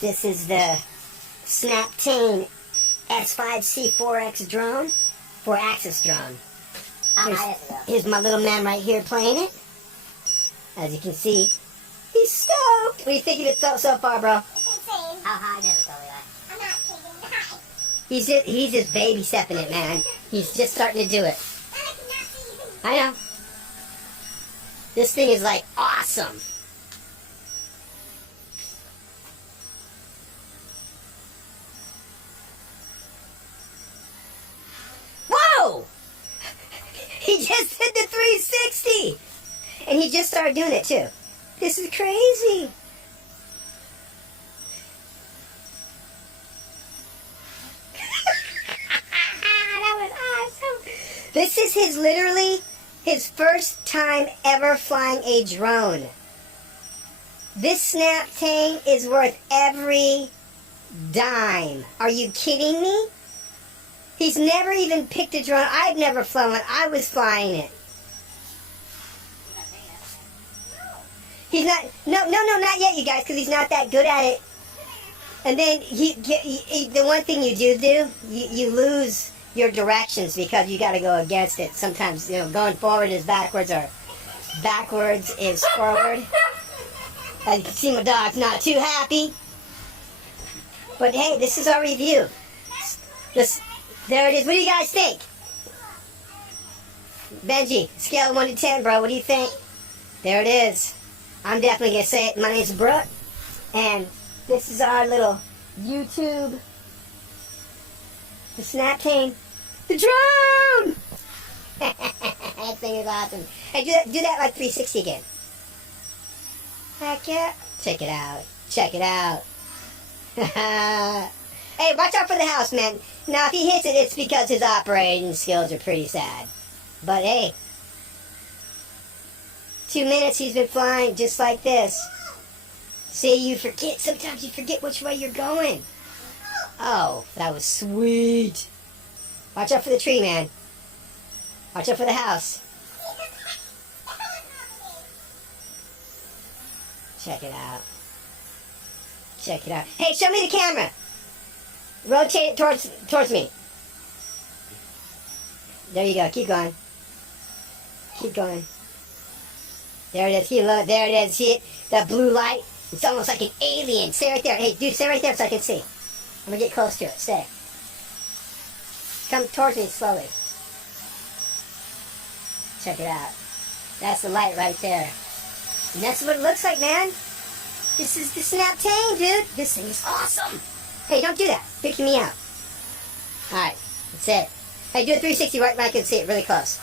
This is the Snaptane S5C4X drone, 4-axis drone. Here's my little man right here playing it. As you can see, he's stoked. What do you think of it so far, bro? It's insane. How high does it go, Levi? I'm not kidding. High. He's just baby stepping it, man. He's just starting to do it. I know. This thing is like awesome. Whoa! He just did the 360! And he just started doing it too. This is crazy. That was awesome. This is literally his first time ever flying a drone. This Snaptane is worth every dime. Are you kidding me? He's never even picked a drone. I've never flown one. I was flying it. He's not, no, not yet, you guys, because he's not that good at it. And then, the one thing you do, you lose your directions because you got to go against it. Sometimes, going forward is backwards or backwards is forward. As you can see, my dog's not too happy. But hey, this is our review. There it is. What do you guys think? Benji, scale of 1 to 10, bro. What do you think? There it is. I'm definitely going to say it. My name's Brooke, and this is our little YouTube, the Snaptane, the drone! That thing is awesome. Hey, do that like 360 again. Heck yeah. Check it out. Check it out. Hey, watch out for the house, man. Now, if he hits it, it's because his operating skills are pretty sad. But hey, 2 minutes he's been flying just like this. See, you forget. Sometimes you forget which way you're going. Oh, that was sweet. Watch out for the tree, man. Watch out for the house. Check it out. Check it out. Hey, show me the camera. Rotate it towards me. There you go. Keep going. Keep going. There it is. There it is. See it? That blue light? It's almost like an alien. Stay right there. Hey, dude, stay right there so I can see. I'm going to get close to it. Stay. Come towards me slowly. Check it out. That's the light right there. And that's what it looks like, man. This is the Snaptane, dude. This thing is awesome. Hey, don't do that. Picking me out. Alright. That's it. Hey, do a 360 right where I can see it really close.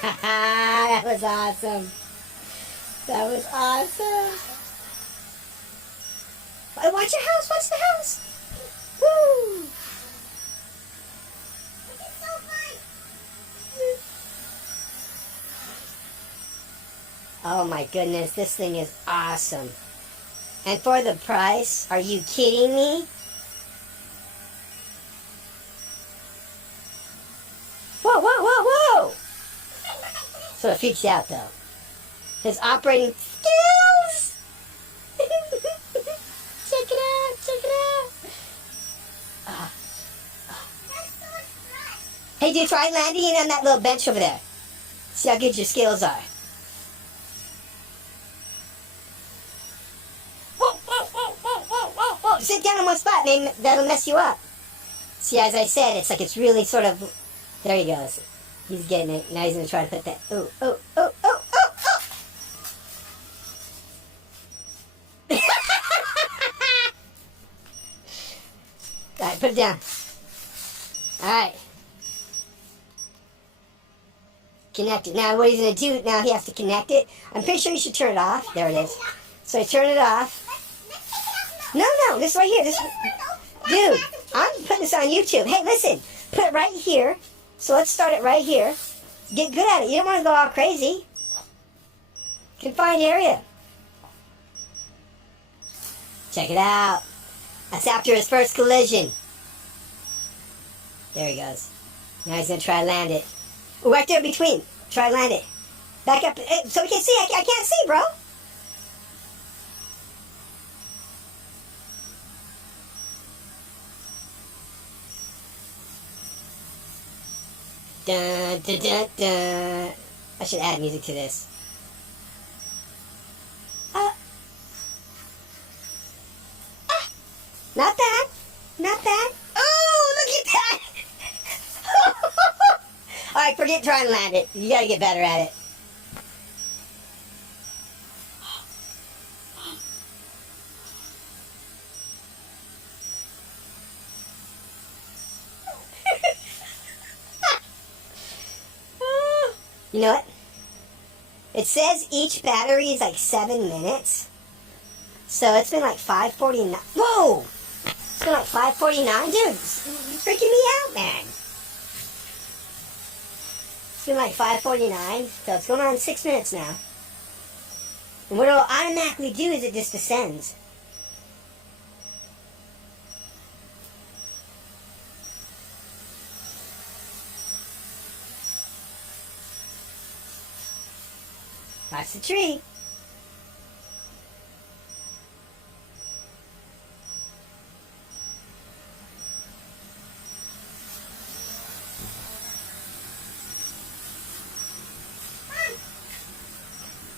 That was awesome. That was awesome. Watch your house. Watch the house. Woo! This is so fun. Oh my goodness, this thing is awesome. And for the price, are you kidding me? Whoa, whoa, whoa, whoa! So it freaks you out, though. His operating skills! Check it out, check it out! Hey, dude, try landing it on that little bench over there. See how good your skills are. Whoa, whoa, whoa, whoa, whoa, whoa, whoa! Sit down in one spot, man. That'll mess you up. See, as I said, it's really sort of... There he goes. He's getting it. Now he's going to try to put that... Oh, oh, oh, oh, oh, oh! Alright, put it down. Alright. Connect it. Now what he's going to do, now he has to connect it. I'm pretty sure you should turn it off. There it is. So I turn it off. No, this right here. This, dude, I'm putting this on YouTube. Hey, listen. Put it right here. So let's start it right here. Get good at it. You don't want to go all crazy. Confined area. Check it out. That's after his first collision. There he goes. Now he's going to try to land it. Oh, right there between. Try to land it. Back up, so we can see. I can't see, bro. Dun, dun, dun, dun. I should add music to this. Not bad. Not bad. Oh, look at that. Alright, forget trying to land it. You gotta get better at it. You know what? It says each battery is like 7 minutes. So it's been like 5:49. Whoa! It's been like 5:49. Dude, you're freaking me out, man. It's been like 5:49. So it's going on 6 minutes now. And what it'll automatically do is it just descends. That's the tree.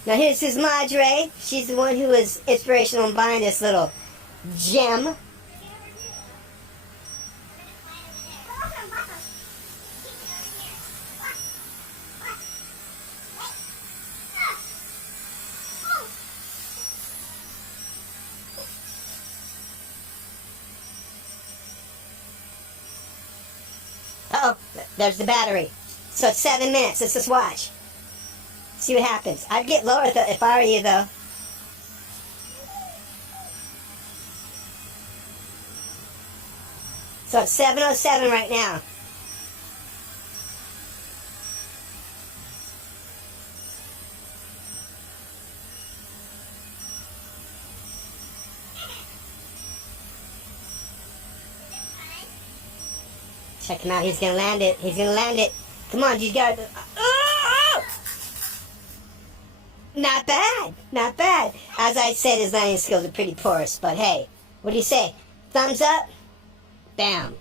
Now here's his Madre. She's the one who was inspirational in buying this little gem. Uh-oh, there's the battery. So it's 7 minutes. Let's just watch. See what happens. I'd get lower if I were you, though. So it's 7:07 right now. Check him out. He's gonna land it. He's gonna land it. Come on, you got it. Not bad. Not bad. As I said, his landing skills are pretty porous. But hey, what do you say? Thumbs up? Bam.